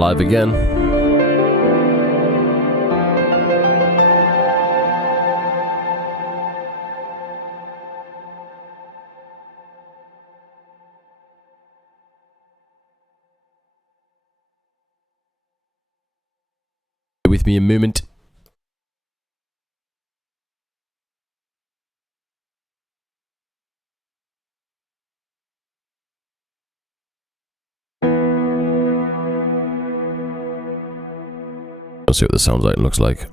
alive again. With me a moment. Let's see what this sounds like and looks like.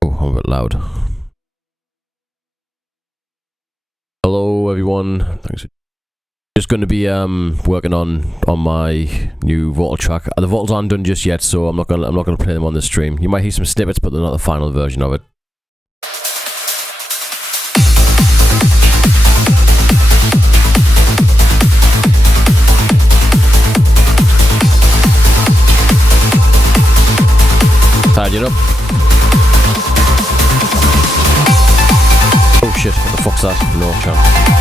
Oh, I'm a bit loud. Hello everyone. Thanks for just going to be working on my new vocal track. The vocals aren't done just yet, so I'm not gonna play them on the stream. You might hear some snippets, but they're not the final version of it. Tidy it up. Oh shit! What the fuck's that? No chance.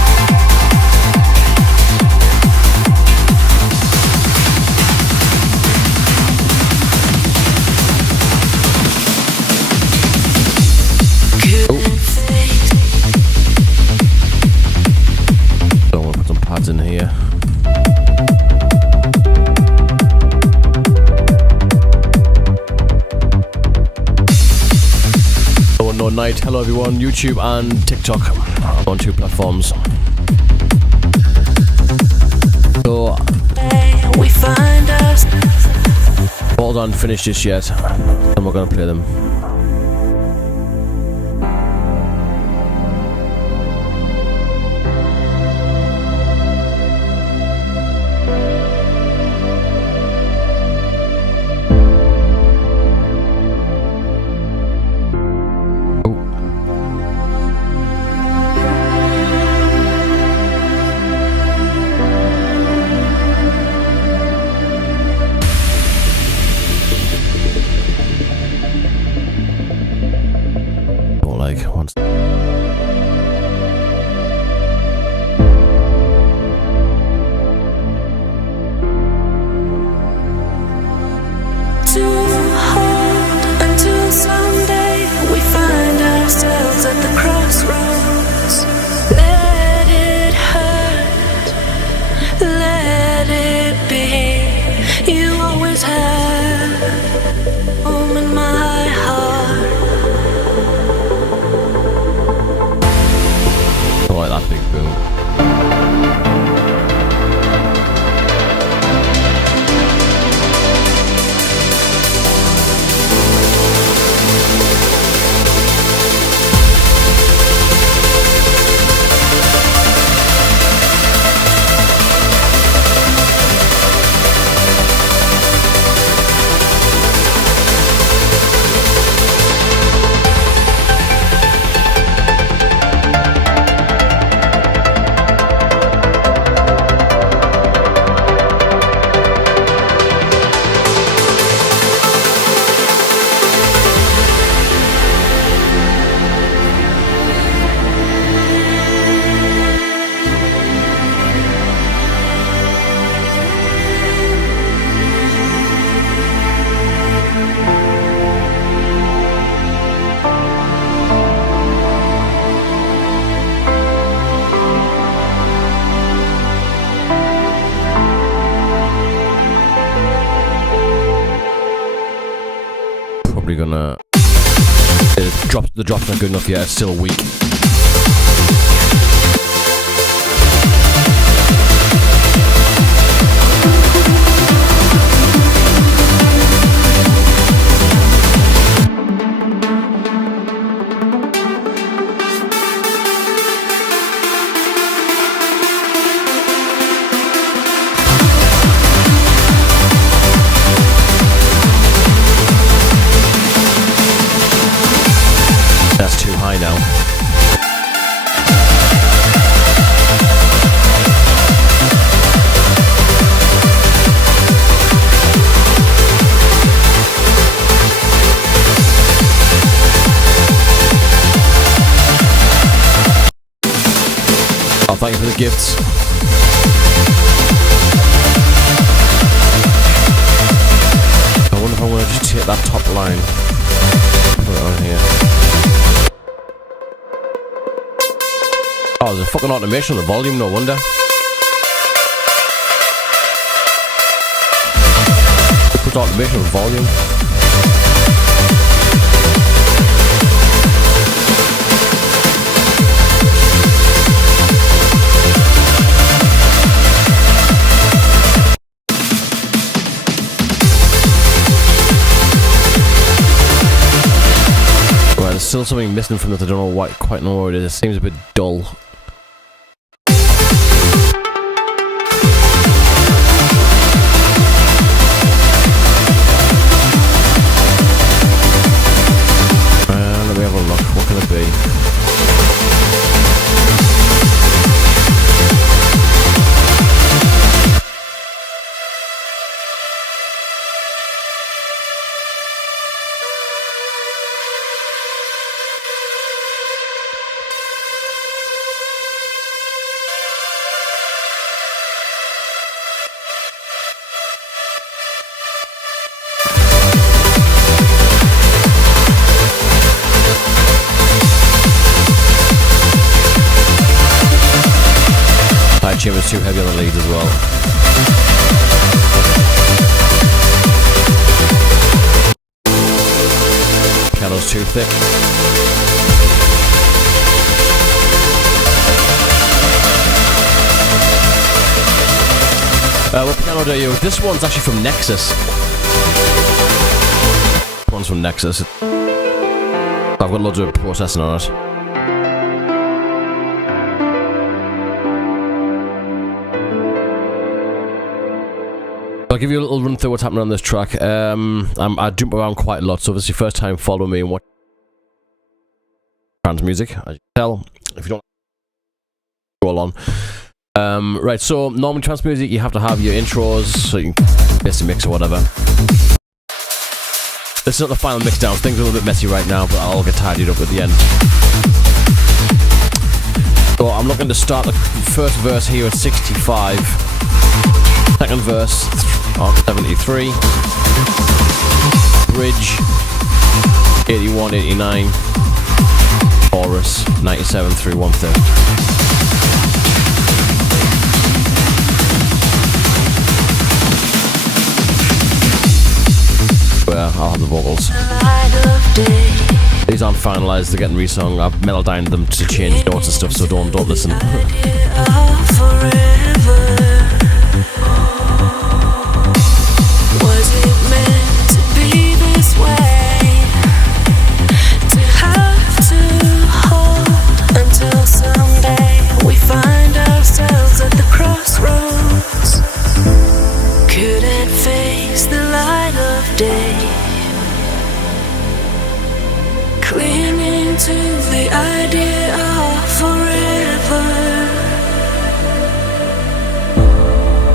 In here. Oh, no night. Hello everyone, YouTube and TikTok on 2 platforms. So we find us. All done, finished this yet. I'm not gonna play them. Gonna the drop's not good enough yet. It's still weak. That's too high now. Oh, thank you for the gifts. I wonder if I'm going to just take that top line, put it on here. Oh, there's a fucking automation on the volume, no wonder. Put automation on the volume. There's still something missing from this. I don't know quite know what it is. It seems a bit dull. Let me have a look. What can it be? Jim was too heavy on the lead as well. Piano's too thick. What piano do you? This one's actually from Nexus. This one's from Nexus. I've got loads of processing on it. I'll give you a little run through what's happening on this track. I jump around quite a lot, so obviously first time follow me and watch trance music, as you can tell. If you don't scroll on. Right, so normally trance music you have to have your intros, so you can basically mix or whatever. This is not the final mix down, things are a little bit messy right now, but I'll get tidied up at the end. So I'm looking to start the first verse here at 65. Second verse on 73, bridge 81, 89, chorus 97 through 130. Where I'll have the vocals. These aren't finalised, they're getting resung. I've melodined them to change notes and stuff, so don't listen. Clinging to the idea of forever.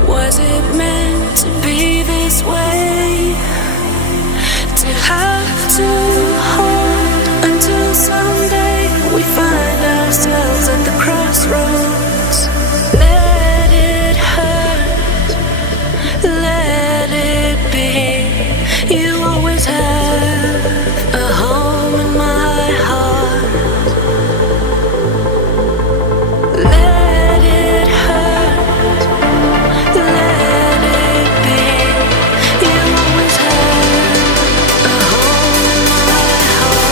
Was it meant to be this way? To have to hold until someday we find ourselves at the crossroads. Let it hurt, let it be. You always have a home in my heart. Let it hurt, let it be. You always have a home in my heart.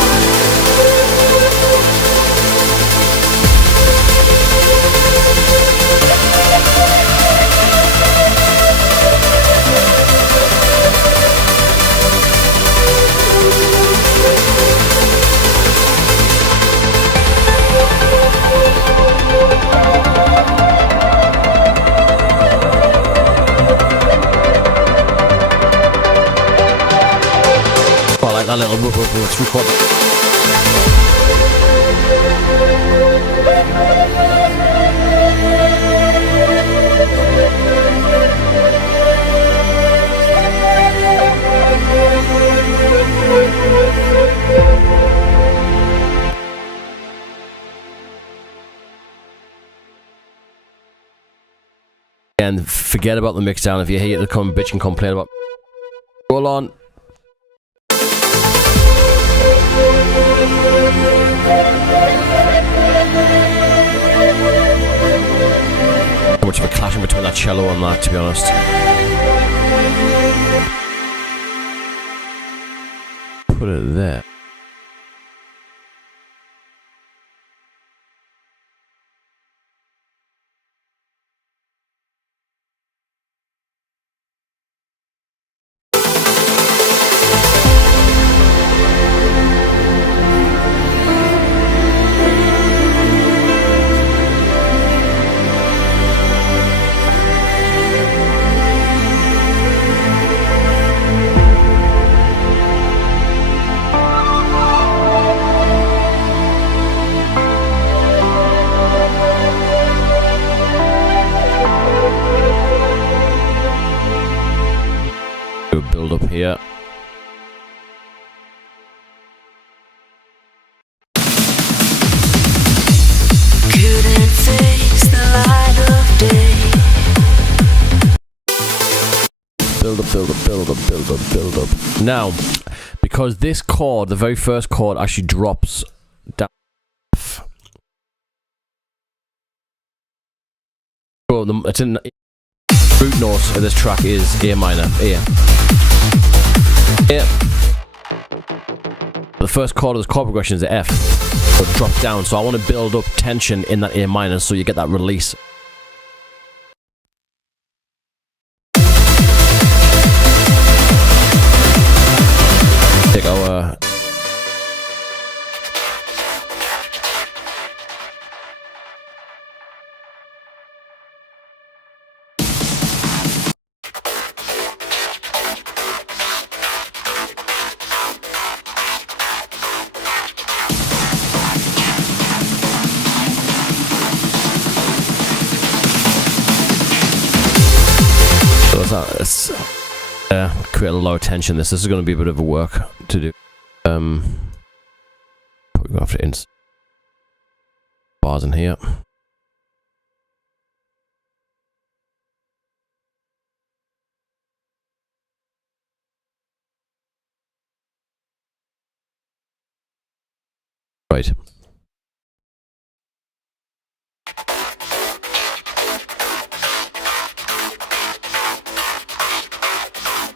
I like that little whoop whoop whoop. Let's record that. And forget about the mix down. If you hate it, to come bitch and complain about. Roll on. How much of a clashing between that cello and that, to be honest. Put it there. Build up here. Couldn't face the light of day. Build up, build up, build up, build up, build up. Now, because this chord, the very first chord, actually drops down. So it's in root note of this track is A minor, A. The first chord of this chord progression is the F, so it drops down. So I want to build up tension in that A minor, so you get that release. Take our let's create a low tension. This is going to be a bit of a work to do. We're going to have to insert bars in here. Right.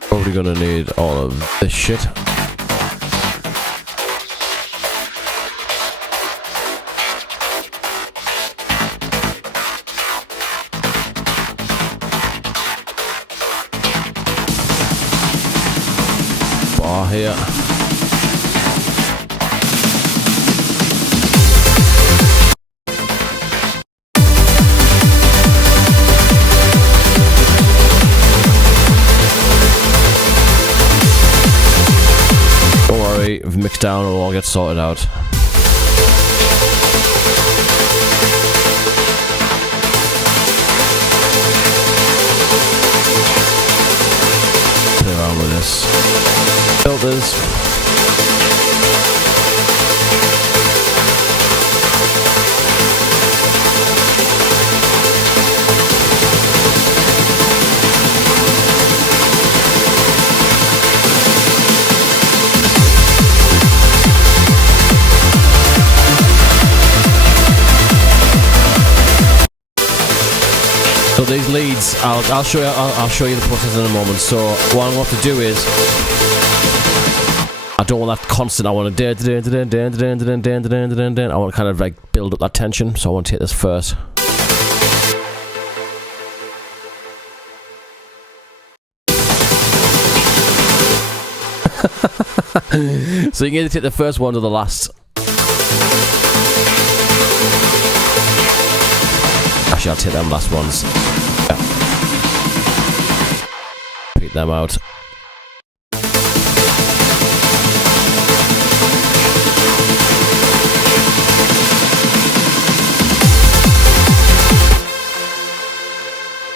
Probably gonna need all of this shit. Bar here. If mixed down, it'll all get sorted out. Play around with this. Filters. So these leads, I'll show you the process in a moment. So what I'm going to have to do is, I don't want that constant. I want to I want to kind of like build up that tension. So I want to take this first. So you can either take the first one or the last. Actually, I'll take them last ones. Yeah. Pick them out.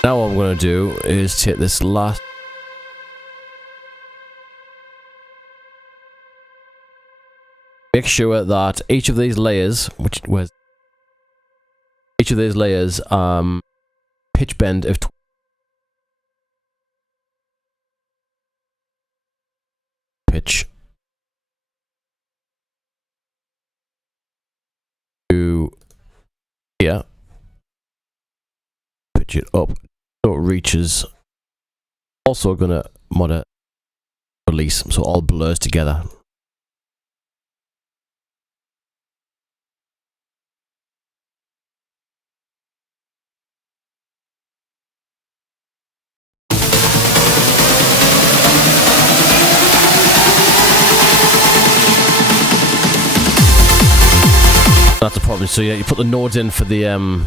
Now what I'm going to do is take this last. Make sure that each of these layers, pitch bend of to here. Pitch it up so it reaches. Also gonna mod release so it all blurs together. That's the problem. So yeah, you put the nodes in for the come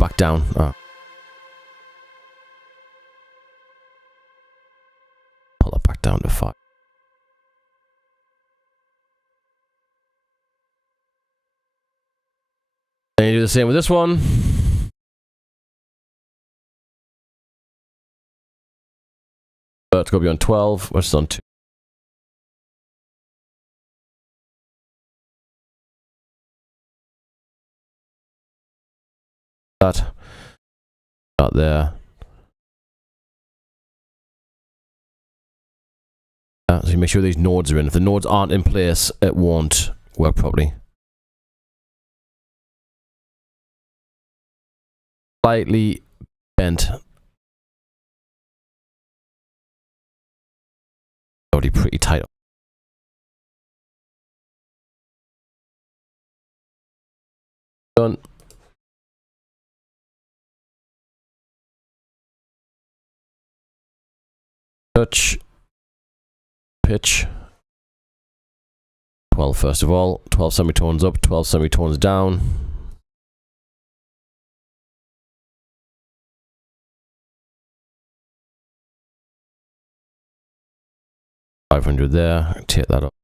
back down. Oh. Pull that back down to 5. And you do the same with this one. It's going to be on 12. What's it on 2? That. Out there. So you make sure these nodes are in. If the nodes aren't in place, it won't work properly. Slightly bent. Already pretty tight. Done. Touch. Pitch. 12 first of all. 12 semitones up, 12 semitones down. $500 there. Take that up.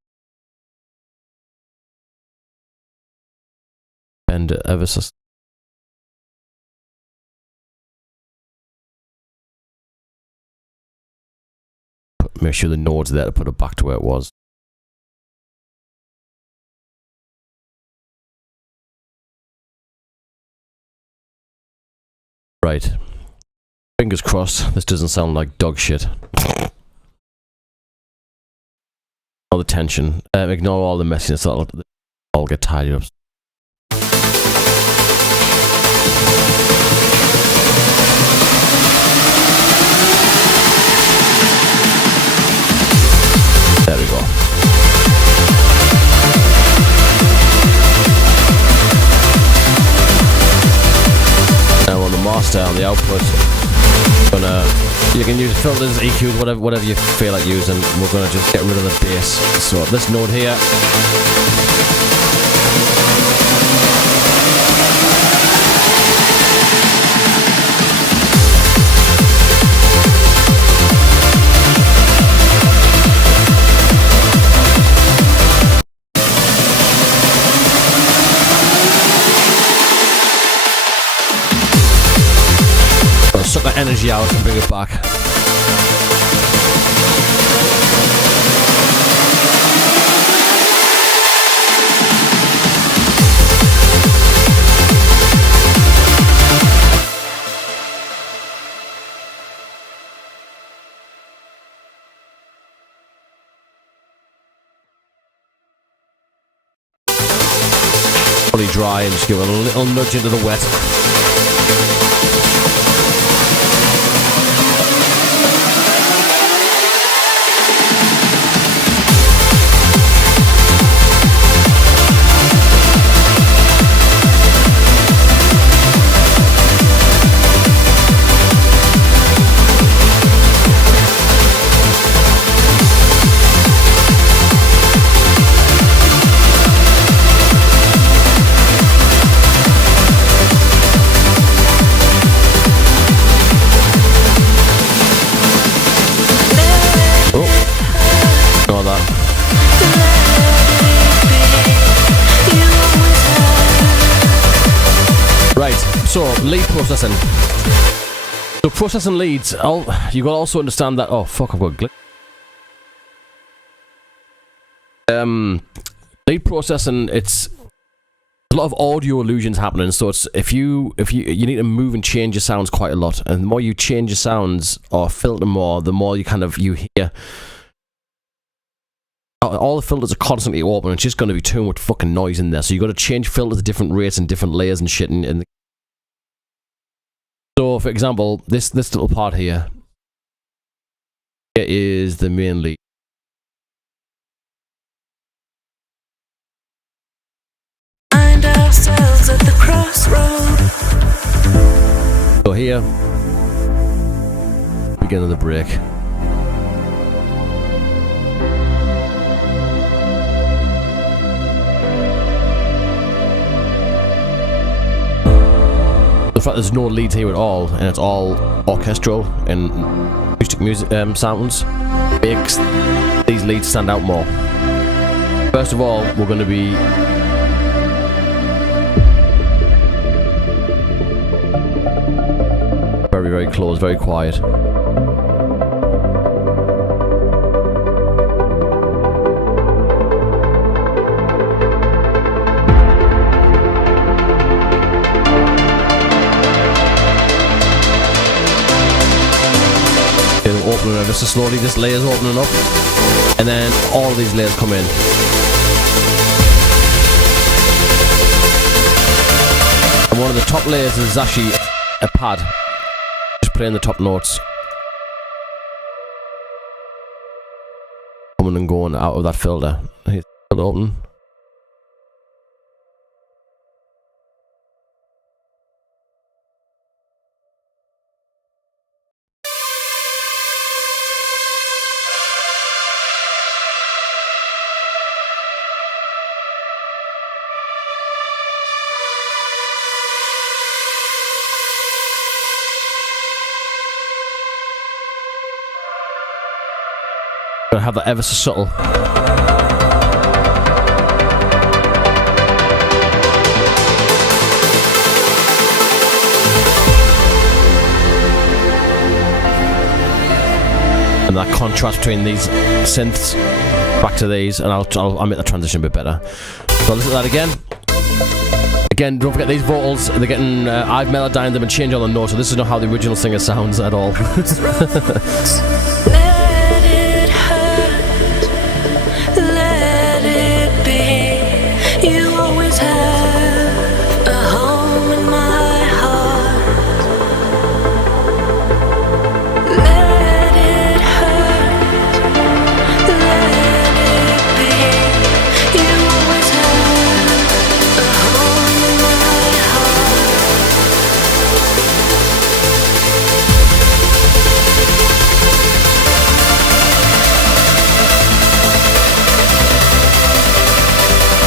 Bend it ever so. Make sure the node's there to put it back to where it was. Right. Fingers crossed, this doesn't sound like dog shit. All the tension. Ignore all the messiness, that'll all get tidied up. There we go. Now on the master, on the output, you can use filters, EQs, whatever you feel like using. We're gonna just get rid of the bass. So this node here. Suck that energy out and bring it back. Fully dry and just give it a little nudge into the wet. So, lead processing. So, processing leads, you got to also understand that. Oh, fuck, I've got a glitch. Lead processing, it's a lot of audio illusions happening. So, it's if you need to move and change your sounds quite a lot, and the more you change your sounds or filter more, the more you hear all the filters are constantly open. It's just going to be too much fucking noise in there. So you got to change filters at different rates and different layers and shit. And so, for example, this little part here is the main lead. Find ourselves at the crossroad. So here, beginning of the break. The fact there's no leads here at all, and it's all orchestral and acoustic music sounds, makes these leads stand out more. First of all, we're going to be very, very close, very quiet. Opening ever so slowly, this layer's opening up, and then all these layers come in. And one of the top layers is actually a pad, just playing the top notes, coming and going out of that filter. Here's the filter open. Gonna have that ever so subtle. And that contrast between these synths back to these, and I'll make the transition a bit better. So listen to that again. Again, don't forget these vocals, they're getting, I've melodined them and changed all the notes, so this is not how the original singer sounds at all.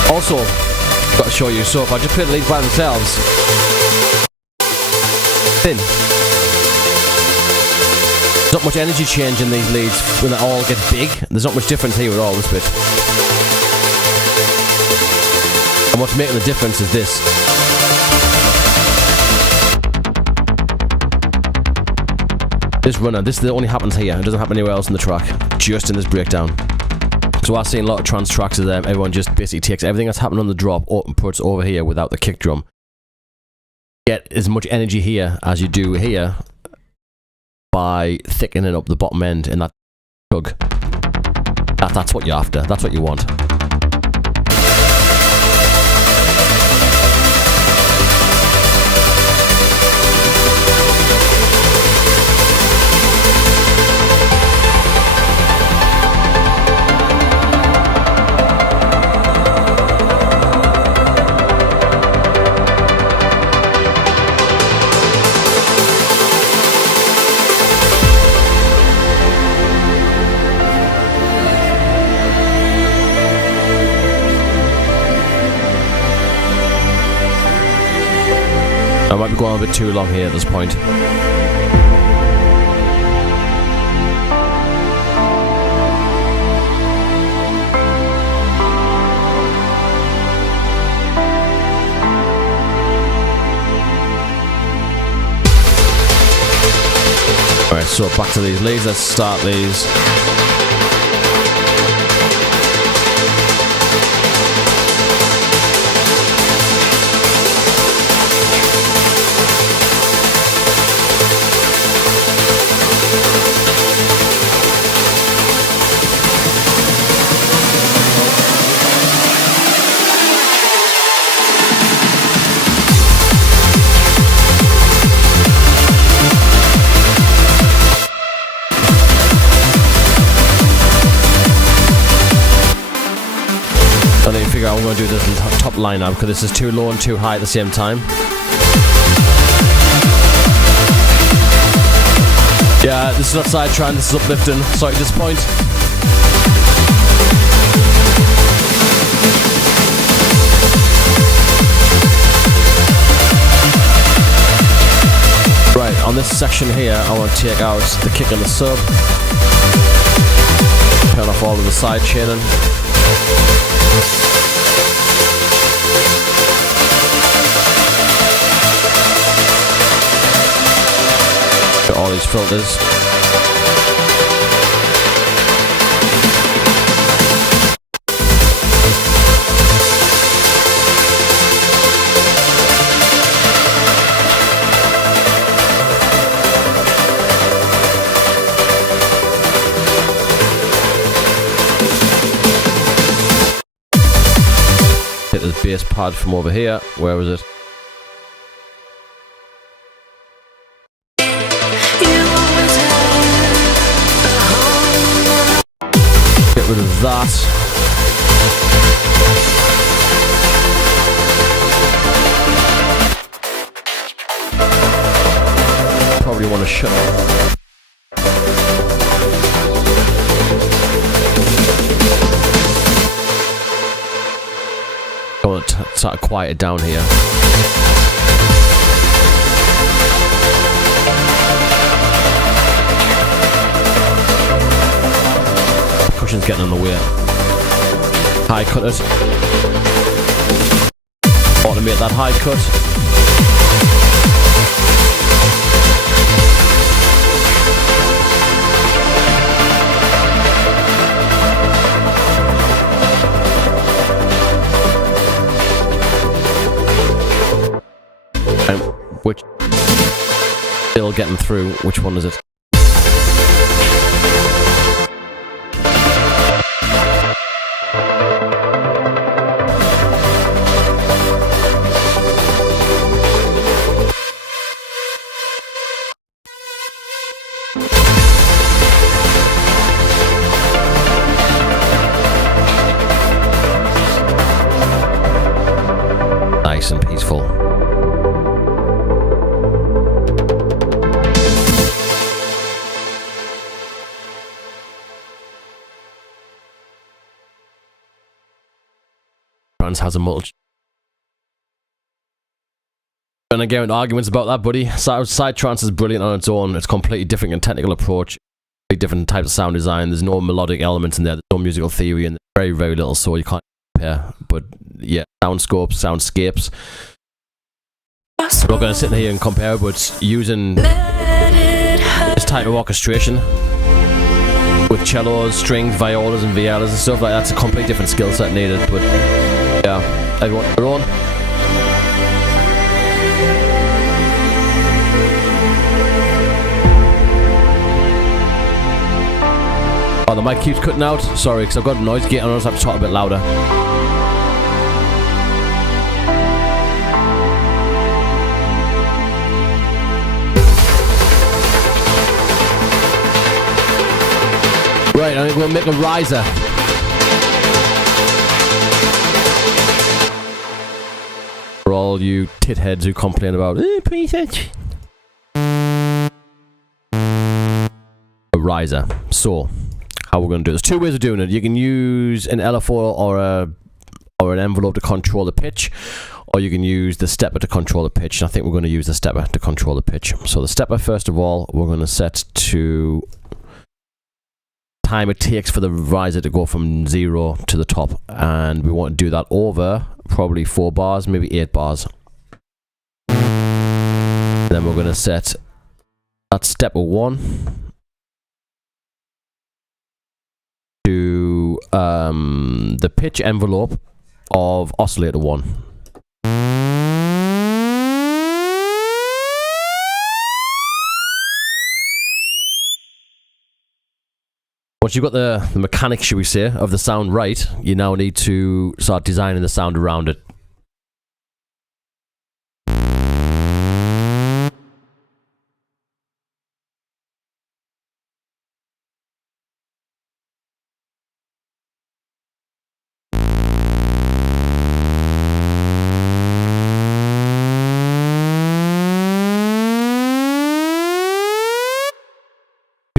Also, got to show you, so if I just play the leads by themselves, thin. There's not much energy change in these leads when they all get big. There's not much difference here at all, this bit. And what's making the difference is this. This runner, this only happens here. It doesn't happen anywhere else in the track, just in this breakdown. So I've seen a lot of trance tracks of them, everyone just basically takes everything that's happening on the drop and puts over here without the kick drum. Get as much energy here as you do here by thickening up the bottom end in that chug. That's what you're after, that's what you want. I might be going a bit too long here at this point. Alright, so back to these leads, let's start these. you figure out I'm going to do this top line now because this is too low and too high at the same time. Yeah, this is not side trance, this is uplifting. Sorry to disappoint. Right, on this section here, I want to take out the kick and the sub. Turn off all of the side chaining. Got all these filters. Hit this bass pad from over here. Where was it? Get rid of that. Probably want to shut up. I want to start to quiet it down here. Percussion's getting in the way. High cut it. Automate that high cut. Which still getting through. Which one is it? Nice and peaceful. Trance has a multitude. Gonna get into arguments about that, buddy. Side trance is brilliant on its own. It's a completely different and technical approach. Different types of sound design. There's no melodic elements in there. There's no musical theory, and very, very little. So you can't compare. But yeah, soundscapes. I'm not gonna sit in here and compare, but using this type of orchestration with cellos, strings, violas, and violas and stuff like that's a completely different skill set needed. But yeah, everyone their own. Oh, the mic keeps cutting out. Sorry, because I've got a noise gate on, I just have to talk a bit louder. Right, I'm going to make a riser. For all you tit heads who complain about preset. A riser. So, how we're going to do this? Two ways of doing it. You can use an LFO or an envelope to control the pitch, or you can use the stepper to control the pitch. And I think we're going to use the stepper to control the pitch. So the stepper, first of all, we're going to set to time it takes for the riser to go from 0 to the top, and we want to do that over probably 4 bars, maybe 8 bars. Then we're going to set that stepper 1 to the pitch envelope of oscillator 1. Once you've got the mechanics, should we say, of the sound right, you now need to start designing the sound around it.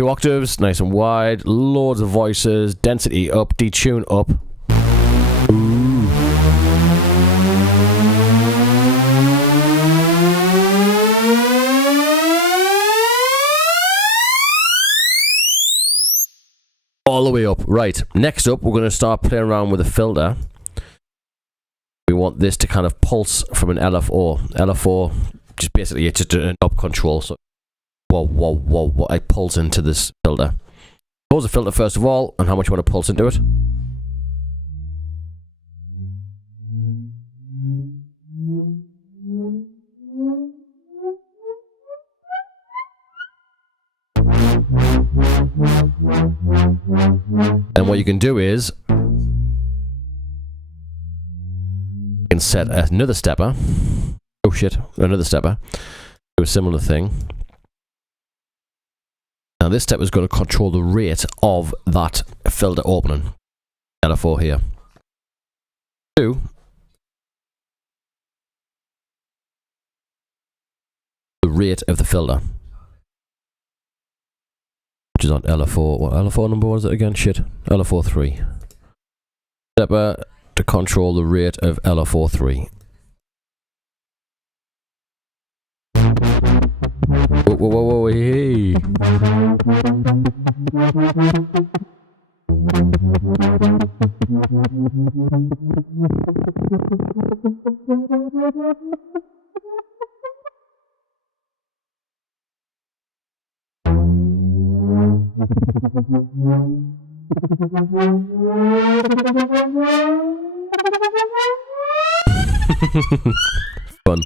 2 octaves, nice and wide, loads of voices, density up, detune up. Ooh. All the way up. Right, next up we're going to start playing around with a filter. We want this to kind of pulse from an LFO. LFO, just basically it's just a knob control, so whoa, I pulse into this filter. Pause the filter first of all, and how much you want to pulse into it. And what you can do is you can set another stepper. Oh shit, another stepper. Do a similar thing. Now this stepper is going to control the rate of that filter opening. LFO here. 2. The rate of the filter. Which is on LFO. What LFO number was it again? Shit. LFO 3. Stepper to control the rate of LFO 3. Whoa, hey. Fun.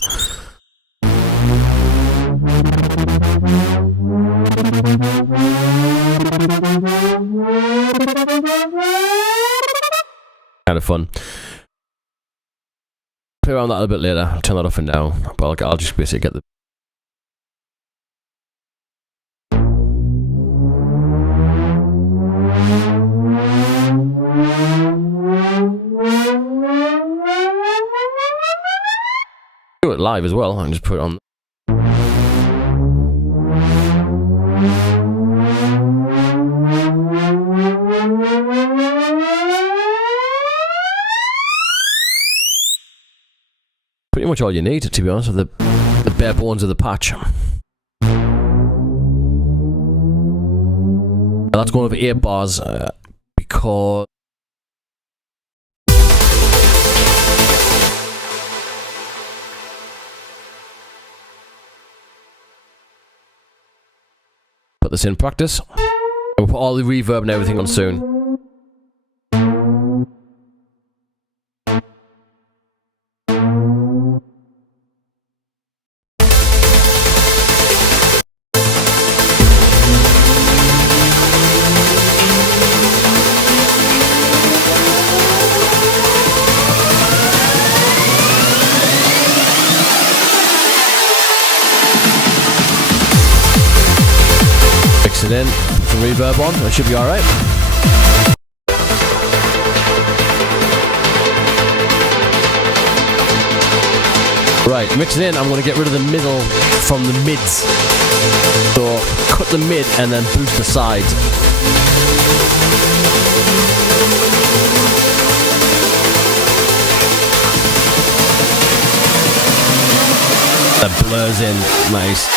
Kind of fun. Play around that a little bit later. I'll turn that off for now, but I'll just basically get the do it live as well. I can just put it on. Pretty much all you need, to be honest, with the bare bones of the patch. Now that's going over 8 bars because put this in practice. We'll put all the reverb and everything on soon. Mix it in, put some reverb on, that should be alright. Right, mix it in, I'm going to get rid of the middle from the mids. So, cut the mid and then boost the sides. That blurs in, nice.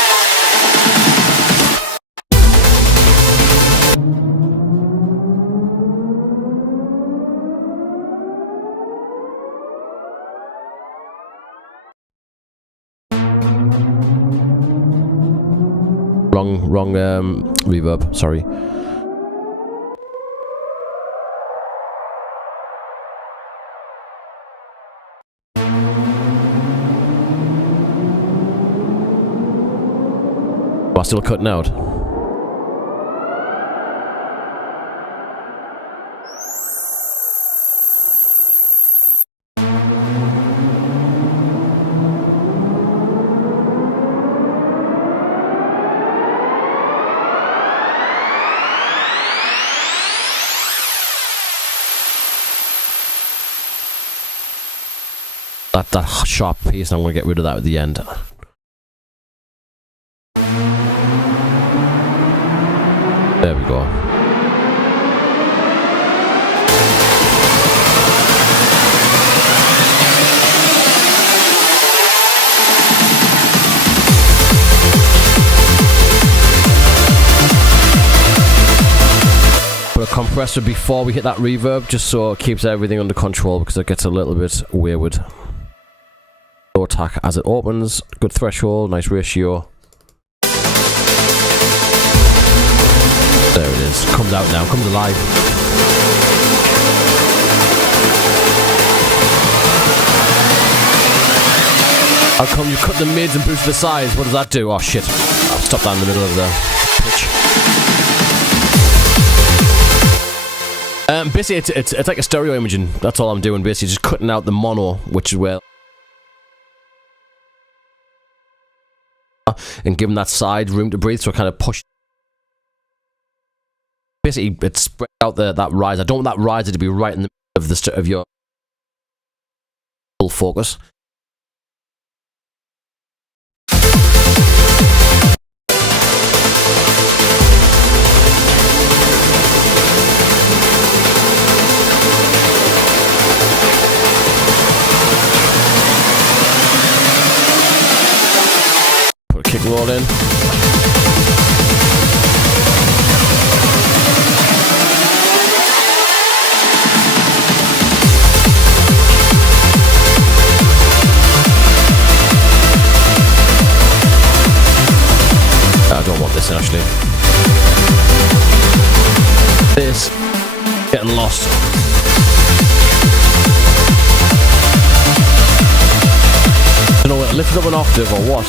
Wrong reverb, sorry. Am I still cutting out? That sharp piece, I'm going to get rid of that at the end. There we go. Put a compressor before we hit that reverb, just so it keeps everything under control, because it gets a little bit wayward. Low attack as it opens, good threshold, nice ratio. There it is, comes out now, comes alive. How come you cut the mids and boost the sides? What does that do? Oh shit, I'll stop that in the middle of the pitch. Basically, it's like a stereo imaging. That's all I'm doing. Basically, just cutting out the mono, which is where, and giving that side room to breathe. So I kind of push. Basically, it's spread out that riser. I don't want that riser to be right in the middle of your full focus. Kick roll in. I don't want this in, actually. This getting lost. I don't know, lift it up an octave or what?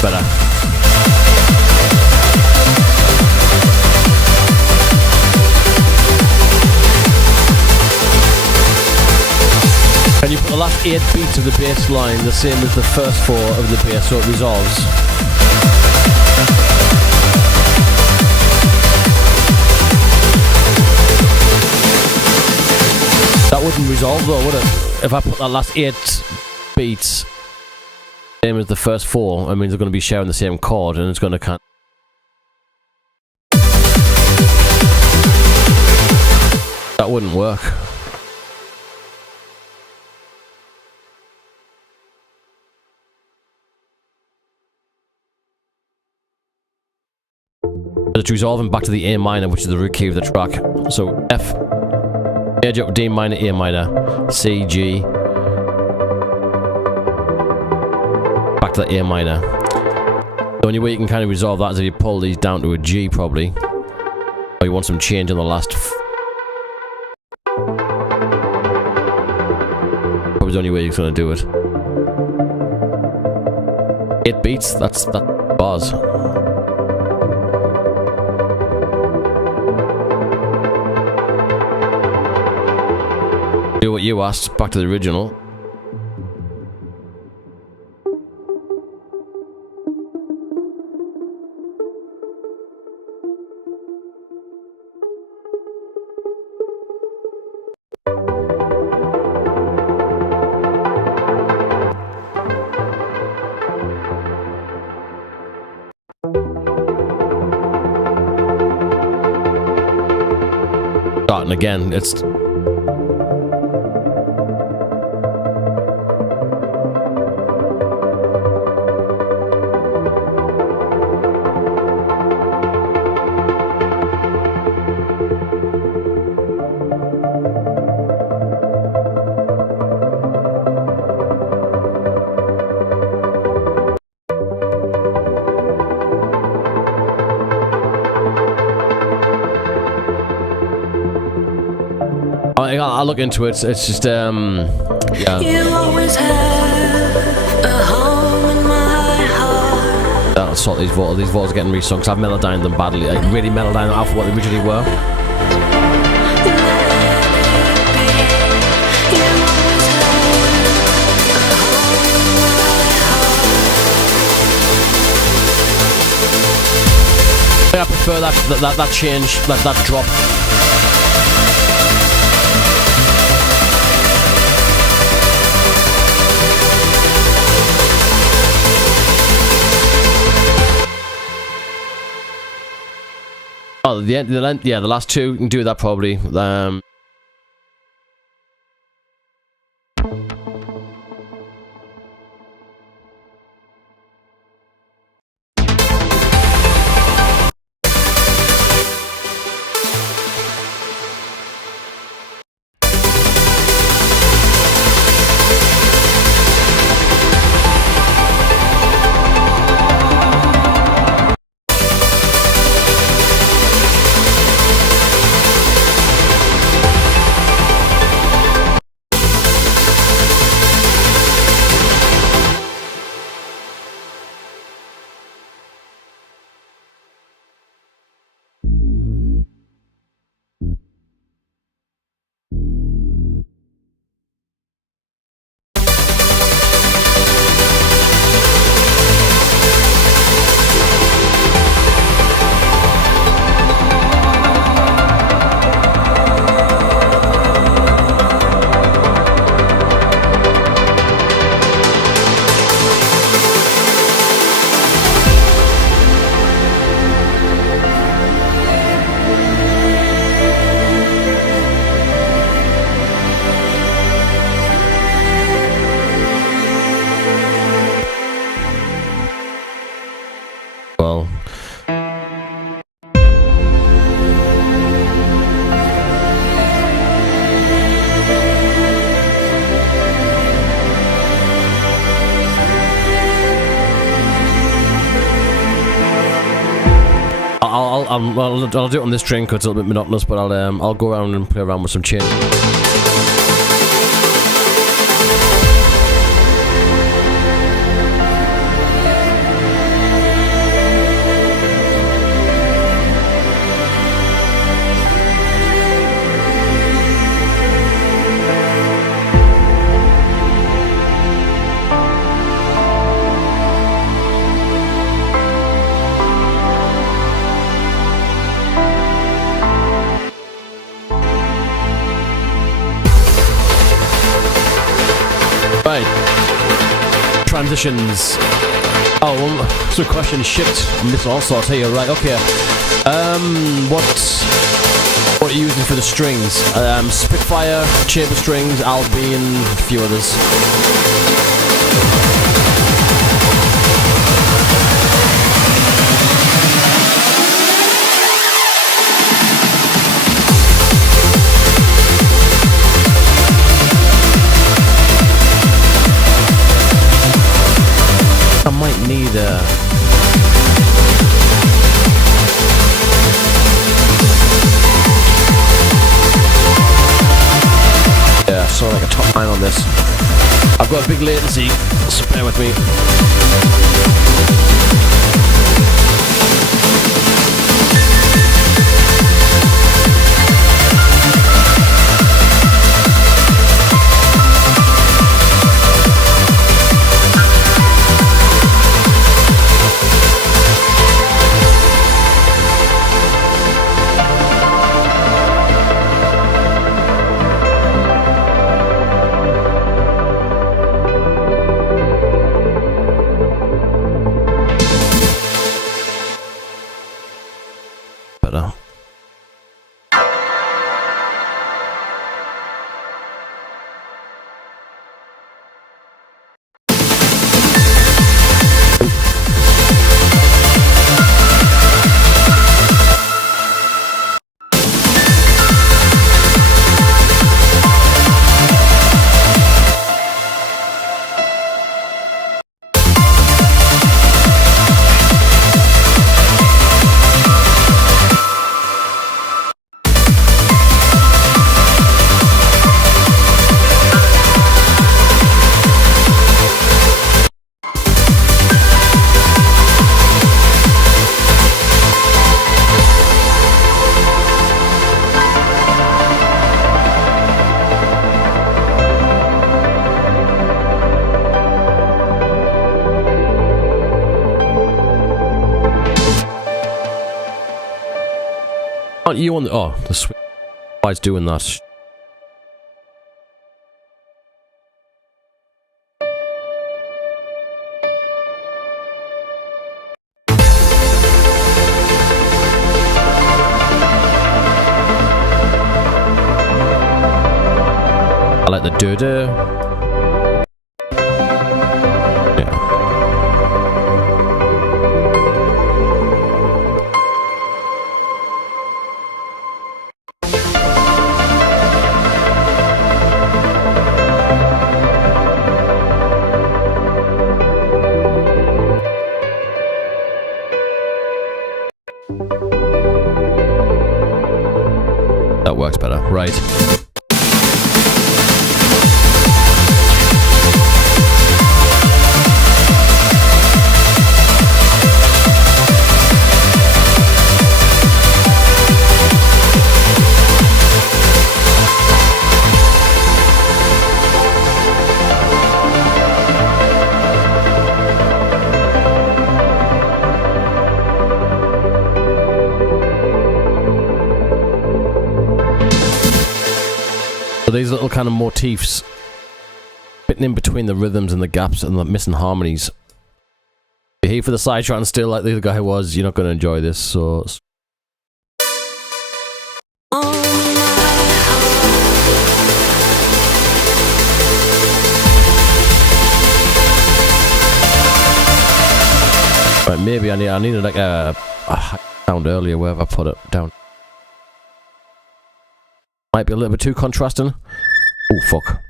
Better. Can you put the last 8 beats of the bass line the same as the first 4 of the bass so it resolves? That wouldn't resolve though, would it? If I put that last 8 beats same as the first 4, I mean they're going to be sharing the same chord, and it's going to kind of... That wouldn't work. It's resolving back to the A minor, which is the root key of the track. So F, major, D minor, A minor, C, G, back to the A minor. The only way you can kind of resolve that is if you pull these down to a G, probably. Or you want some change on the last. Probably the only way you're going to do it. 8 beats, that's bars. Do what you asked, back to the original. Starting again, it's... I'll look into it. It's just yeah. You always have a home in my heart. That'll sort these vocals. These vocals are getting resung because I've melodined them badly. Like really melodined them out for what they originally were. I prefer that change, that drop. Oh, the last two, you can do that probably. Well, I'll do it on this string because it's a little bit monotonous, but I'll go around and play around with some change. Right. Transitions. Oh, well, so question shipped. Miss all sorts here. Right, okay. What are you using for the strings? Spitfire, chamber strings, Albion, a few others. I might need yeah, sort of like a top line on this. I've got a big latency, so bear with me. Aren't you on the... Oh, the switch. Why is doing that? I like the doo-doo. Yeah. That works better, right. So these little kind of motifs fitting in between the rhythms and the gaps and the missing harmonies. If you're here for the sidetrack still like the other guy was, you're not going to enjoy this, so... Right, maybe I needed like a high sound earlier, where have I put it down? Might be a little bit too contrasting. Oh, fuck.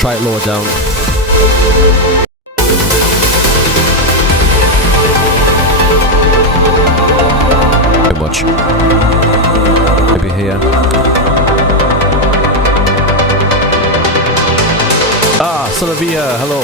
Try it lower down. Too much. Maybe here. Ah, Solavia, hello.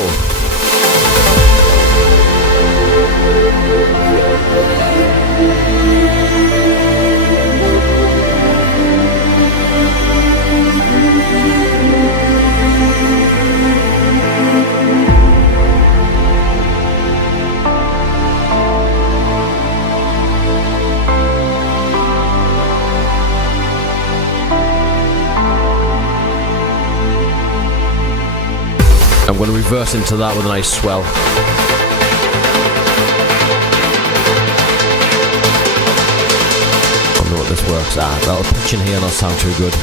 I'm going to reverse into that with a nice swell. I don't know what this works. That'll pitch in here and not sound too good.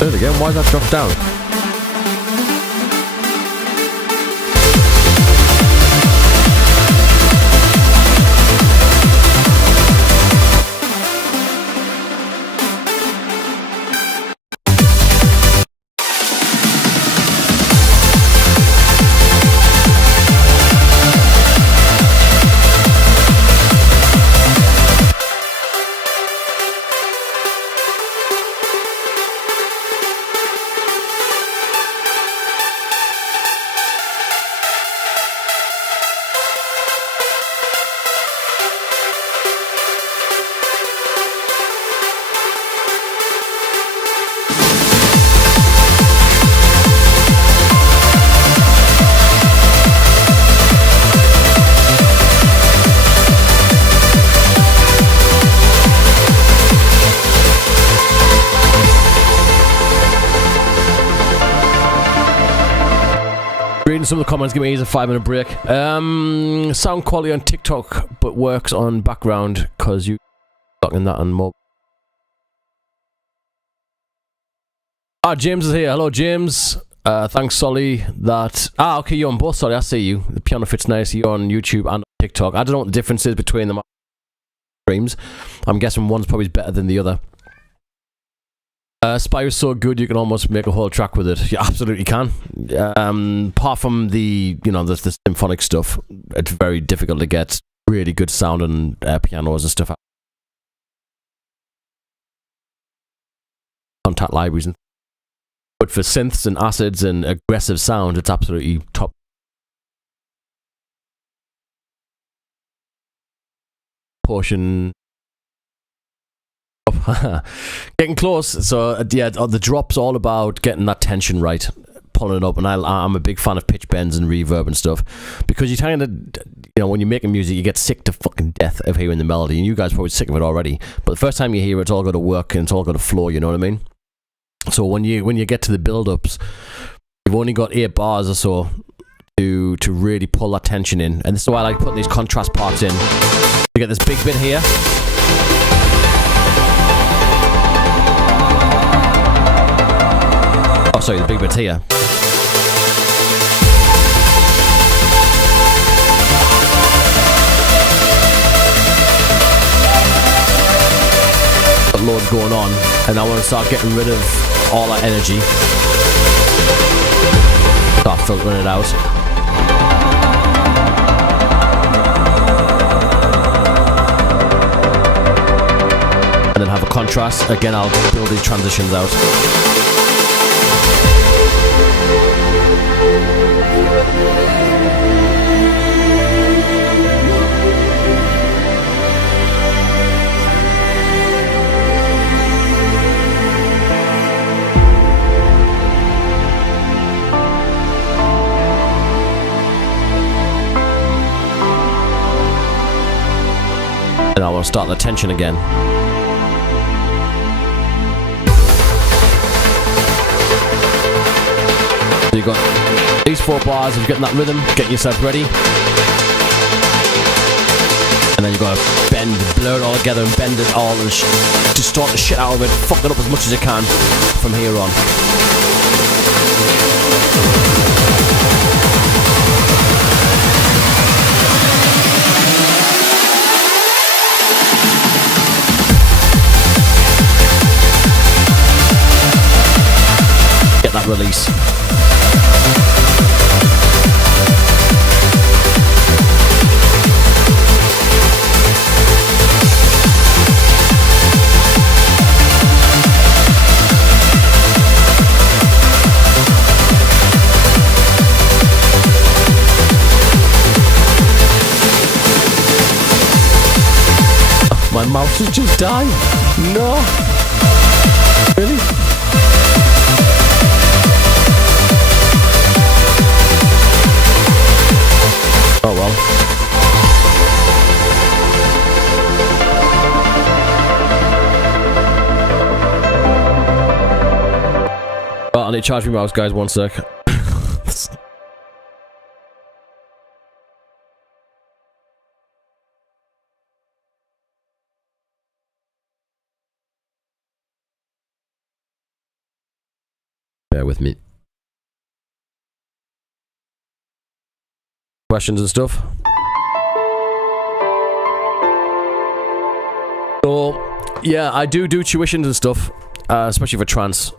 Do it again, why is that dropped down? Reading some of the comments, give me a 5-minute break. Sound quality on TikTok, but works on background because you talking that on mobile. Ah, James is here. Hello, James. Thanks, Solly. Okay, you're on both. Sorry, I see you. The piano fits nice. You're on YouTube and TikTok. I don't know what the difference is between them streams. I'm guessing one's probably better than the other. Spy was so good you can almost make a whole track with it. You absolutely can. Apart from the symphonic stuff, it's very difficult to get really good sounding pianos and stuff. Contact libraries, but for synths and acids and aggressive sound, it's absolutely top. Portion. Getting close. So yeah, the drop's all about getting that tension right, pulling it up, and I'm a big fan of pitch bends and reverb and stuff, because you kind of, when you're making music, you get sick to fucking death of hearing the melody, and you guys are probably sick of it already. But the first time you hear it, it's all got to work and it's all got to flow. You know what I mean? So when you get to the build-ups, you've only got 8 bars or so to really pull that tension in, and this is why I like putting these contrast parts in. You get this big bit here. Oh, sorry, the big bit here. Got loads going on, and I want to start getting rid of all that energy. Start filtering it out. And then have a contrast. Again, I'll build these transitions out. And I want to start the tension again. So you've got these 4 bars of getting that rhythm, getting yourself ready. And then you've got to blur it all together and bend it all and distort the shit out of it, fuck it up as much as you can from here on. Get that release. My mouse has just died. No. Really? Oh well. Well, I need to charge my mouse, guys. 1 sec. Bear with me. Questions and stuff. So, yeah, I do tuitions and stuff, especially for trance.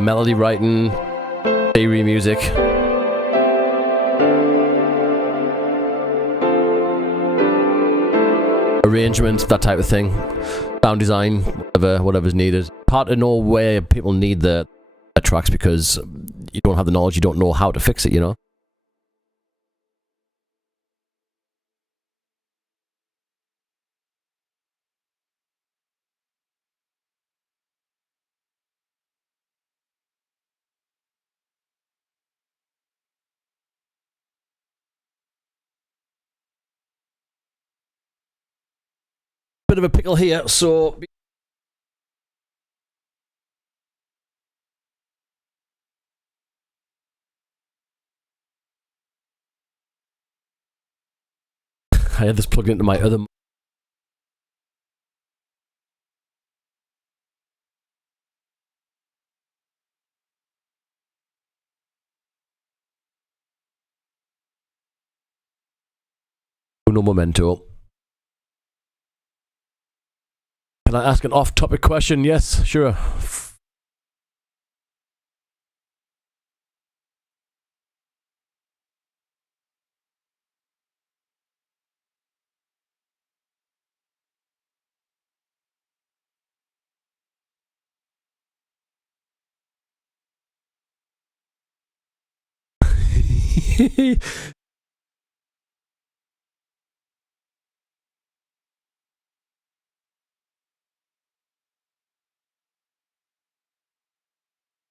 Melody writing, theory music. Arrangement, that type of thing. Sound design, whatever's needed. Hard to know where people need the tracks because you don't have the knowledge, you don't know how to fix it, you know? Bit of a pickle here, so I had this plugged into my other... No momento. Can I ask an off-topic question? Yes, sure.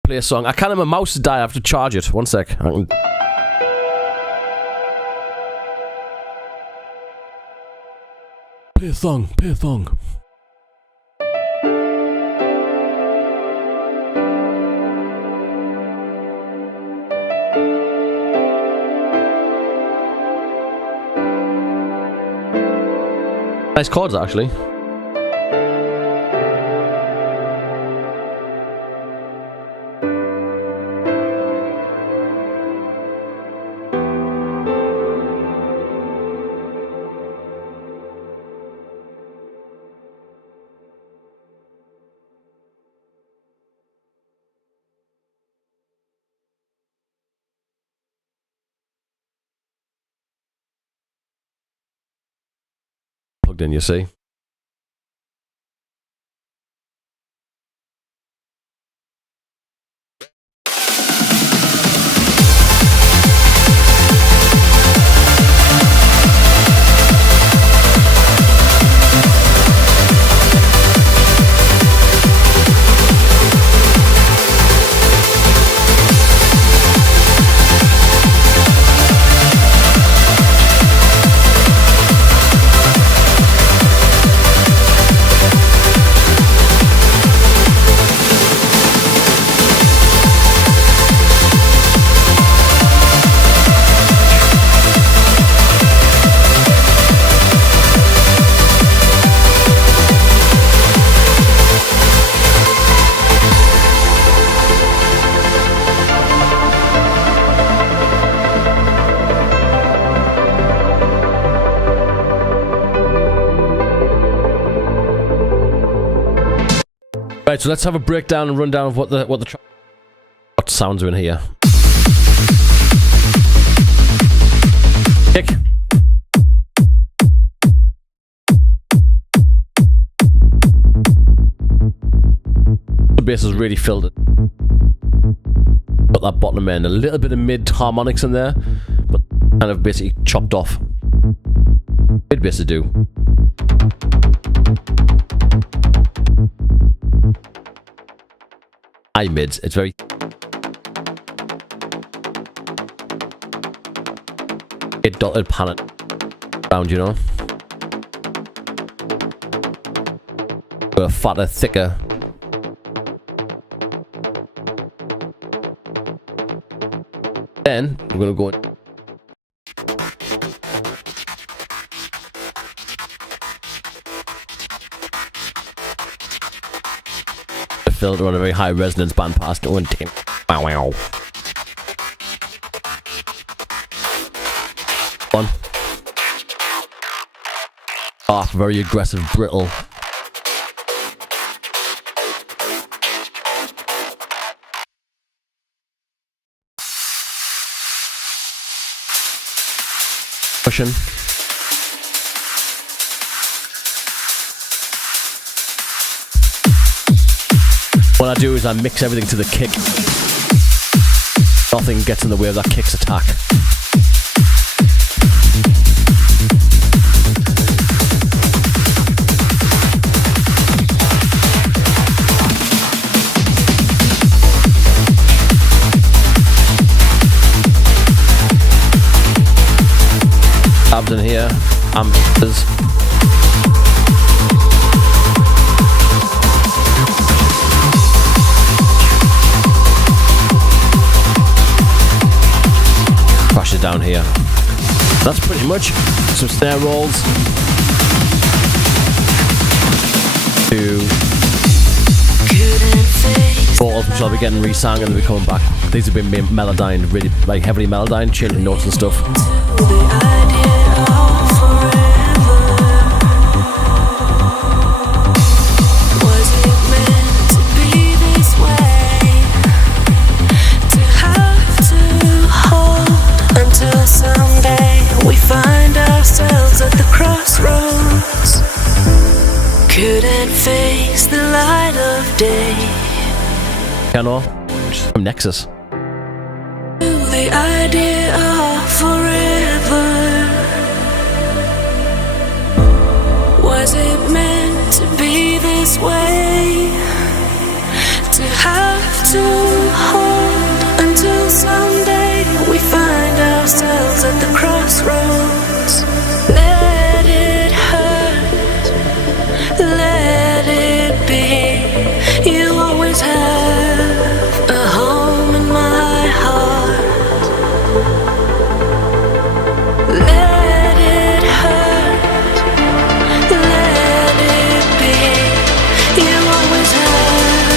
Play a song. I can't. My mouse died. I have to charge it. One sec. I can... Play a song. Play a song. Nice chords, actually. Plugged in, you see. Right, so let's have a breakdown and rundown of what sounds are in here. Kick. The bass is really filled it. Got that bottom end, a little bit of mid harmonics in there, but kind of basically chopped off. Mid bass to do. High mids, it's very it dotted palette round, you know. We're fatter, thicker. Then we're gonna go in. Filter on a very high resonance band past one team. Wow, wow. One. Off, very aggressive, brittle. Pushing. What I do is I mix everything to the kick. Nothing gets in the way of that kick's attack. Tabs in here, amps. Crashes down here. That's pretty much some snare rolls to vocals, which I'll be getting re-sang and they'll be coming back. These have been melodined, really like heavily melodined, changing notes and stuff. Couldn't face the light of day. Piano, from Nexus. The idea of forever. Was it meant to be this way? To have to hold until someday we find ourselves at the crossroads. Let it hurt, let it be. You always have a home in my heart. Let it hurt, let it be. You always have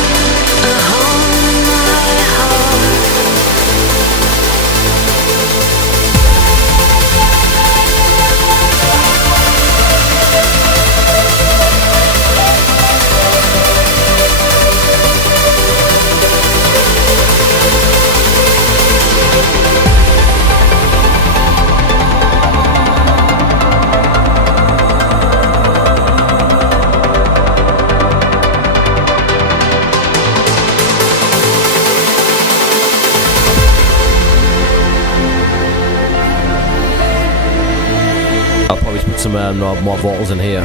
a home in my heart. I'll probably put some more vocals in here.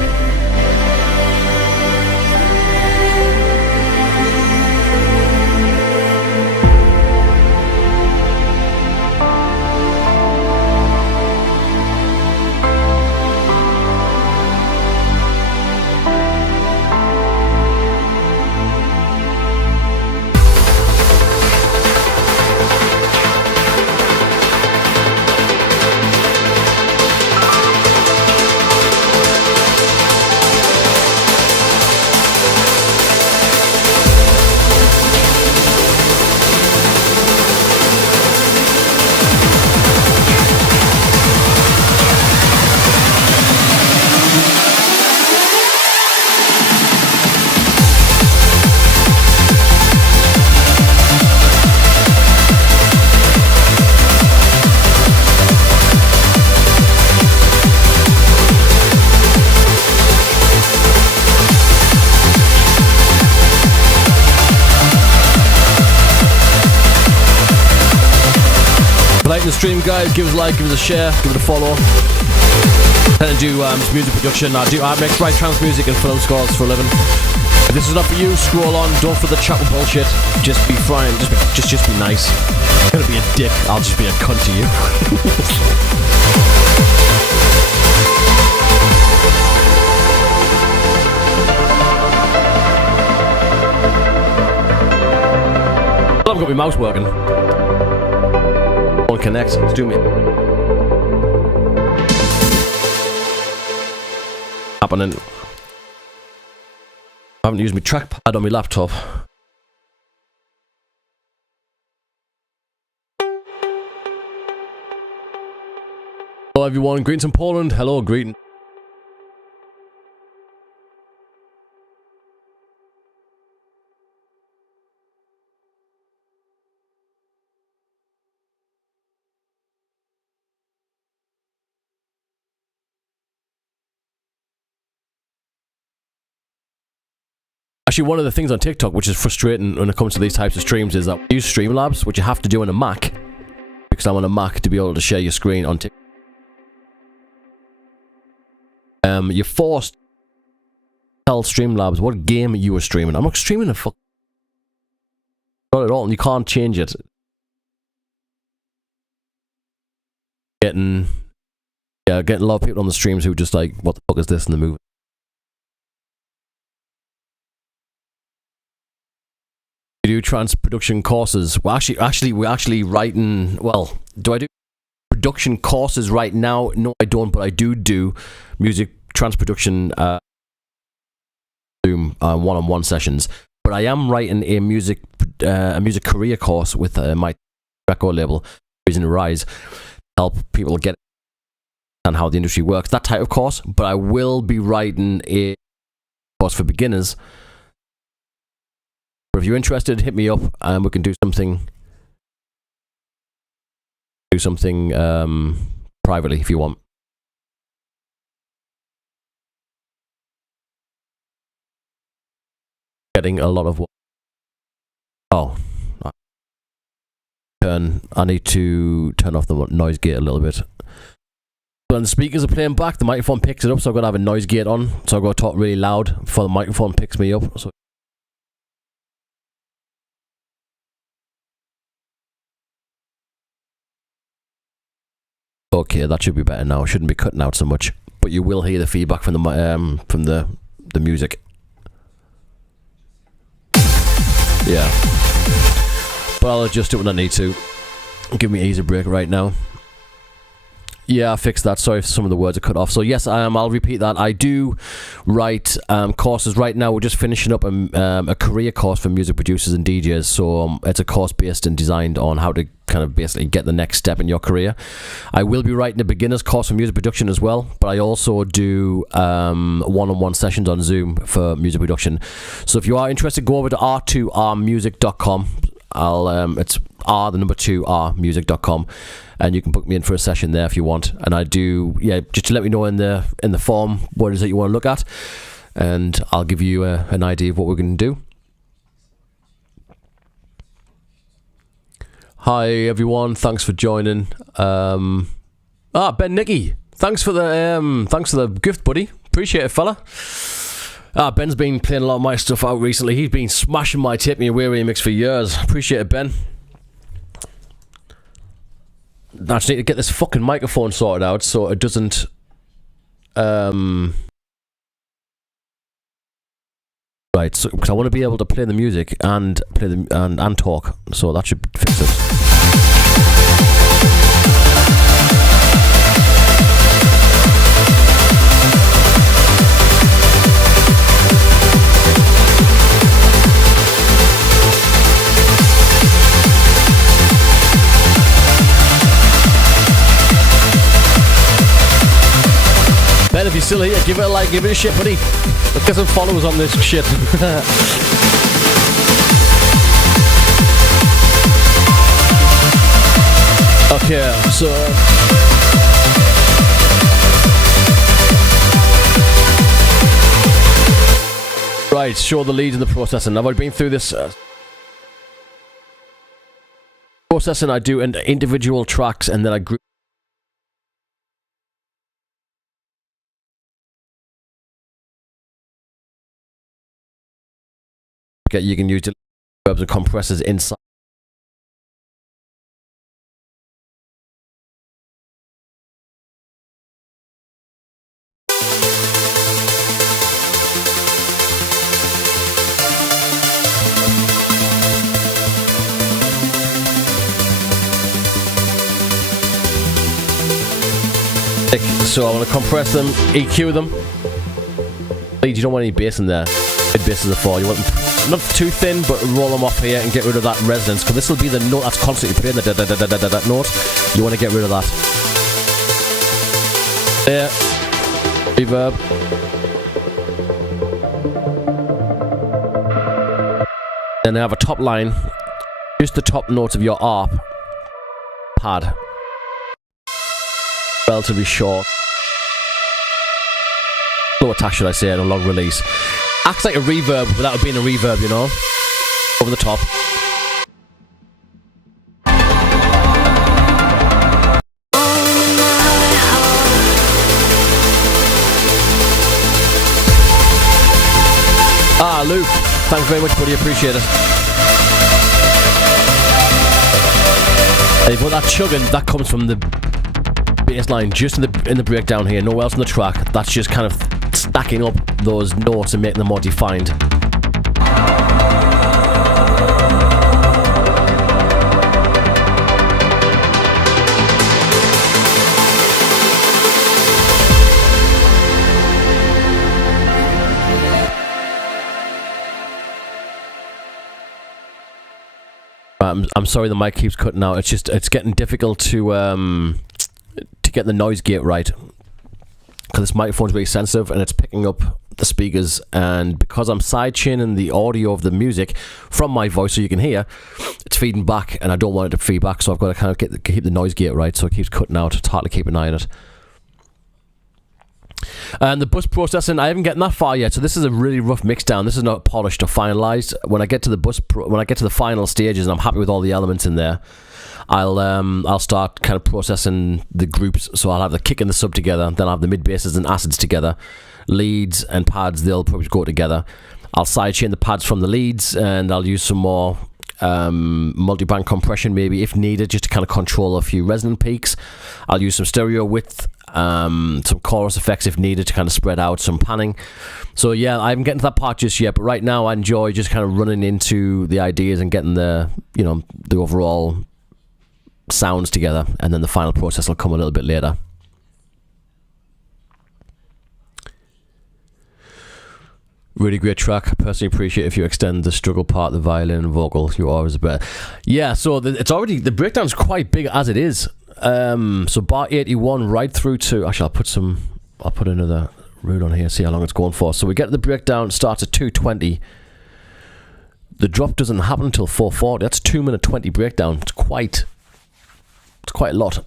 Like the stream, guys, give us a like, give us a share, give it a follow. I do some music production. I write trance music and film scores for a living. If this is not for you, scroll on. Don't for the chat with bullshit. Just be fine. Just be nice. I'm gonna be a dick. I'll just be a cunt to you. I've got my mouse working. Won't connect. Let's do me. Happening. I haven't used my trackpad on my laptop. Hello everyone, greetings from Poland. Hello, greetings. Actually, one of the things on TikTok which is frustrating when it comes to these types of streams is that I use Streamlabs, which you have to do on a Mac, because I'm on a Mac to be able to share your screen on TikTok. You're forced to tell Streamlabs what game you were streaming. I'm not streaming a fuck. Not at all, and you can't change it. Getting a lot of people on the streams who just like, what the fuck is this in the movie? You do trance production courses. Well, we're actually writing. Well, do I do production courses right now. No, I don't, but I do music trance production Zoom one-on-one sessions. But I am writing a music career course with my record label, Reason to Rise, help people get and how the industry works, that type of course. But I will be writing a course for beginners. If you're interested, hit me up and we can do something privately if you want. Getting a lot of I need to turn off the noise gate a little bit. When the speakers are playing back, the microphone picks it up, so I've got to have a noise gate on, so I've got to talk really loud before the microphone picks me up. So okay, that should be better now. Shouldn't be cutting out so much, but you will hear the feedback from the music. Yeah, but I'll adjust it when I need to. Give me an easy break right now. Yeah, I fixed that. Sorry if some of the words are cut off. So yes, I'll repeat that. I do write courses right now. We're just finishing up a career course for music producers and DJs. So it's a course based and designed on how to kind of basically get the next step in your career. I will be writing a beginner's course for music production as well, but I also do one-on-one sessions on Zoom for music production. So if you are interested, go over to r2rmusic.com. It's r2rmusic.com, and you can book me in for a session there if you want. And I do, just to let me know in the form what it is that you want to look at, and I'll give you an idea of what we're going to do. Hi everyone, thanks for joining. Ben Nicky, thanks for the gift, buddy. Appreciate it, fella. Ben's been playing a lot of my stuff out recently. He's been smashing my Take Me Away remix for years. Appreciate it, Ben. I just need to get this fucking microphone sorted out so it doesn't right, so because I want to be able to play the music and play and talk, so that should fix it. Ben, if you're still here, give it a like, give it a shit, buddy. Let's get some followers on this shit. Okay, so right, show the lead in the processing. I've already been through this processing. I do individual tracks and then I group. You can use reverbs and compressors inside. So I want to compress them, EQ them. You don't want any bass in there. Bass is a 4. You want them not too thin, but roll them off here and get rid of that resonance, because this will be the note that's constantly playing that note. You want to get rid of that. There. Reverb. Then I have a top line, just the top notes of your ARP pad. Relatively short. Low attack, should I say, and a long release. Acts like a reverb without it being a reverb, you know? Over the top. Luke, thanks very much, buddy, appreciate it. Hey, but that chugging, that comes from the bass line just in the breakdown here, nowhere else on the track. That's just kind of stacking up those notes and making them more defined. I'm sorry the mic keeps cutting out. It's getting difficult to get the noise gate right, because this microphone's really sensitive and it's picking up the speakers, and because I'm sidechaining the audio of the music from my voice so you can hear, it's feeding back, and I don't want it to feed back, so I've got to kind of keep the noise gate right, so it keeps cutting out. It's hard to keep an eye on it. And the bus processing, I haven't gotten that far yet, so this is a really rough mix down. This is not polished or finalized. When I get to the final stages and I'm happy with all the elements in there, I'll start kind of processing the groups. So I'll have the kick and the sub together, then I'll have the mid basses and acids together, leads and pads, they'll probably go together. I'll sidechain the pads from the leads, and I'll use some more multi-band compression maybe if needed, just to kind of control a few resonant peaks. I'll use some stereo width, some chorus effects if needed to kind of spread out, some panning. So yeah, I haven't gotten to that part just yet, but right now I enjoy just kind of running into the ideas and getting the overall sounds together, and then the final process will come a little bit later. Really great track. I personally appreciate if you extend the struggle part, the violin and vocal. You're always better. Yeah, so the breakdown's quite big as it is. So bar 81 right through to, actually I'll put another route on here, see how long it's going for. So we get the breakdown, starts at 2:20. The drop doesn't happen until 4:40. That's 2 minute 20 breakdown. It's quite a lot.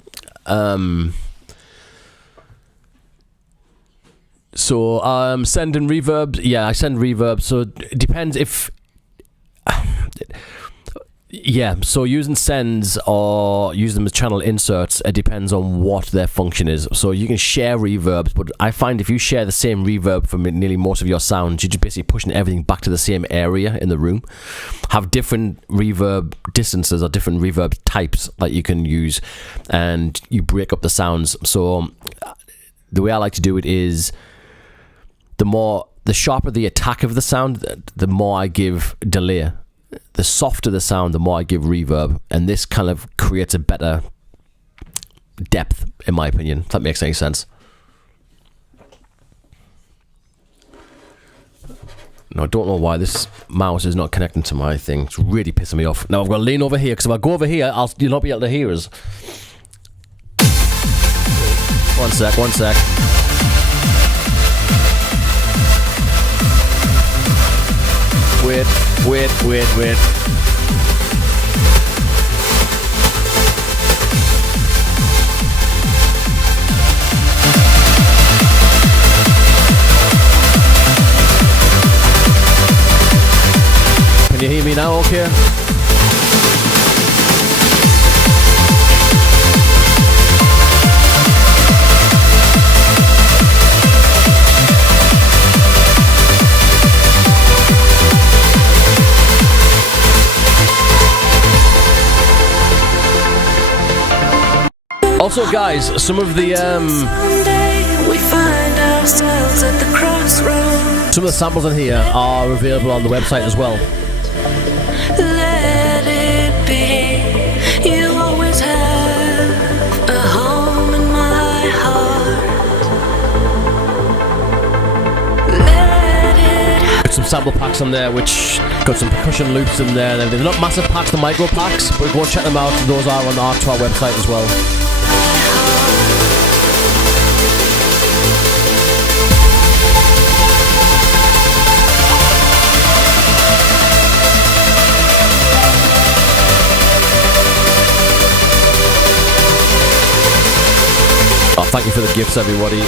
So sending reverb. Yeah, I send reverb. So it depends if yeah, so using sends or use them as channel inserts, it depends on what their function is. So you can share reverbs, but I find if you share the same reverb for nearly most of your sounds, you're just basically pushing everything back to the same area in the room. Have different reverb distances or different reverb types that you can use, and you break up the sounds. So the way I like to do it is the sharper the attack of the sound, the more I give delay. The softer the sound, the more I give reverb, and this kind of creates a better depth, in my opinion, if that makes any sense. Now, I don't know why this mouse is not connecting to my thing. It's really pissing me off. Now I've got to lean over here, because if I go over here, you'll not be able to hear us. One sec. Wait. Can you hear me now, okay? Also, guys, some of the samples in here are available on the website as well. Let it be. You always have a home in my heart. Let it. Got some sample packs on there, which got some percussion loops in there and everything. They're not massive packs, the micro packs, but go and check them out. Those are on our website as well. Oh, thank you for the gifts, everybody.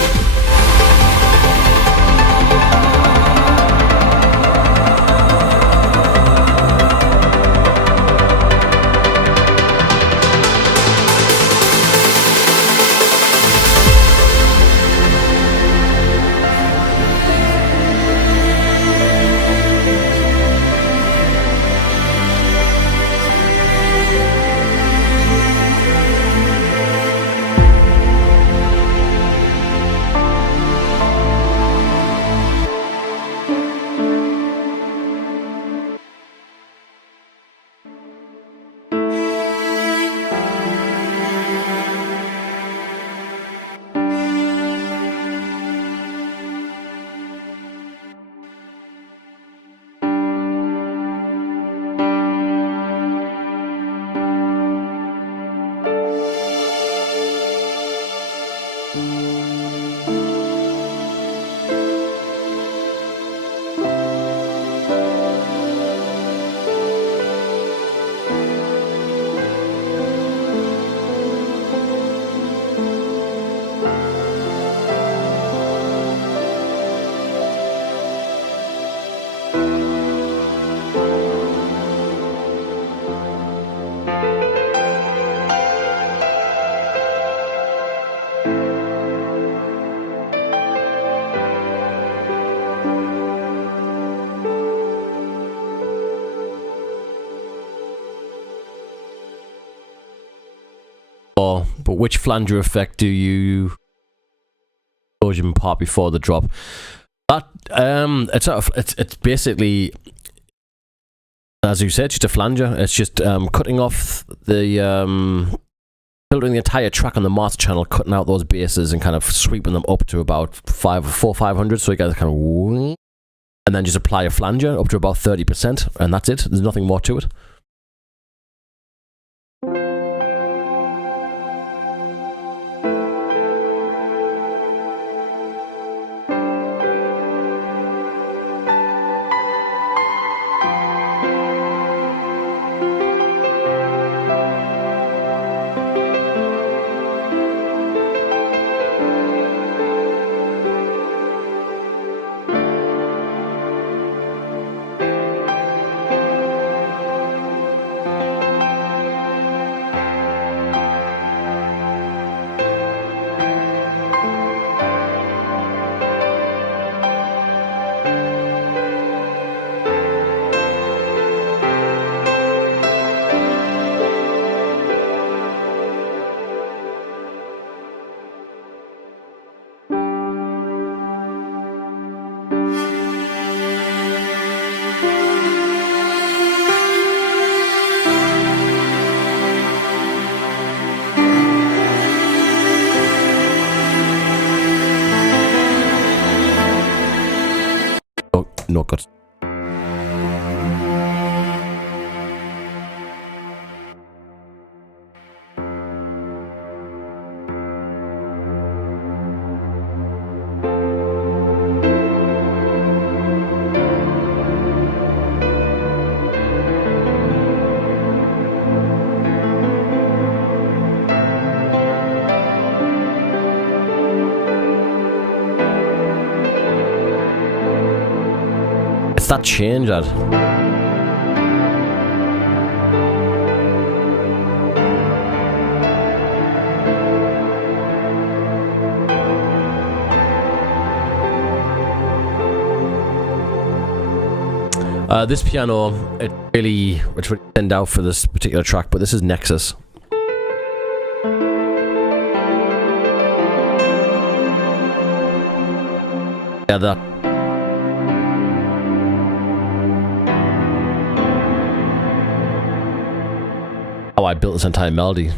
before, but which flanger effect do you explosion part before the drop? That it's basically, as you said, just a flanger. It's just cutting off the filtering the entire track on the master channel, cutting out those basses and kind of sweeping them up to about 500, so you get kind of, and then just apply a flanger up to about 30%, and that's it. There's nothing more to it. No cuts. It's that change, Ed. This piano, it's really send out for this particular track, but this is Nexus. Yeah, that. How I built this entire melody.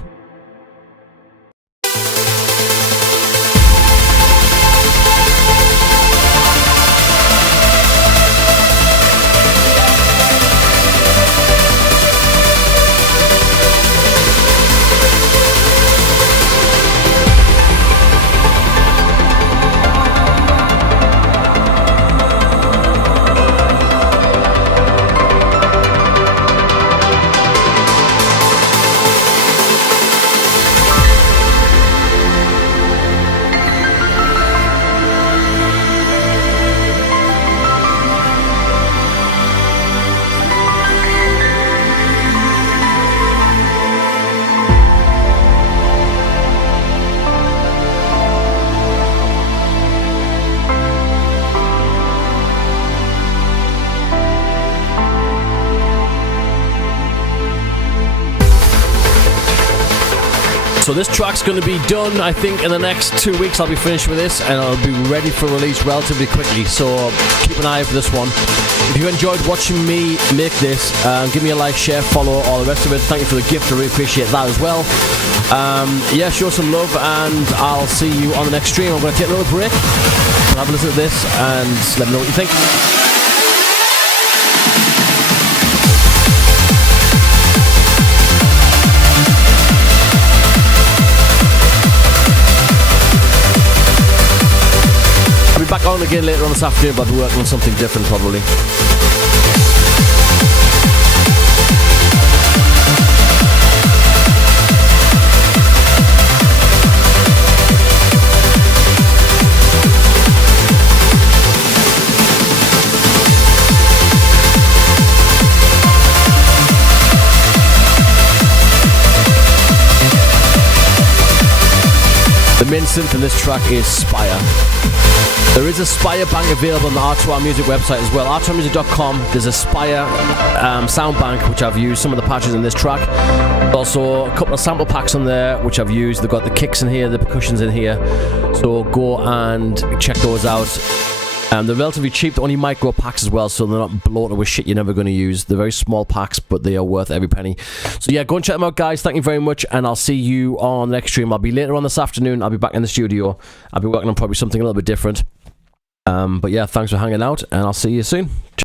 So this track's going to be done, I think, in the next 2 weeks. I'll be finished with this and I'll be ready for release relatively quickly. So keep an eye out for this one. If you enjoyed watching me make this, give me a like, share, follow, all the rest of it. Thank you for the gift. I really appreciate that as well. Yeah, show some love and I'll see you on the next stream. I'm going to take a little break. Have a listen to this and let me know what you think. Back on again later on this afternoon, but I'll be working on something different probably. The main synth in this track is Spire. There is a Spire bank available on the R2R Music website as well, r2rmusic.com. There's a Spire sound bank which I've used, some of the patches in this track. Also a couple of sample packs on there which I've used. They've got the kicks in here, the percussions in here, so go and check those out. They're relatively cheap, they're only micro packs as well, so they're not bloated with shit you're never going to use. They're very small packs, but they are worth every penny. So yeah, go and check them out, guys. Thank you very much, and I'll see you on the next stream. I'll be later on this afternoon. I'll be back in the studio. I'll be working on probably something a little bit different. But yeah, thanks for hanging out, and I'll see you soon.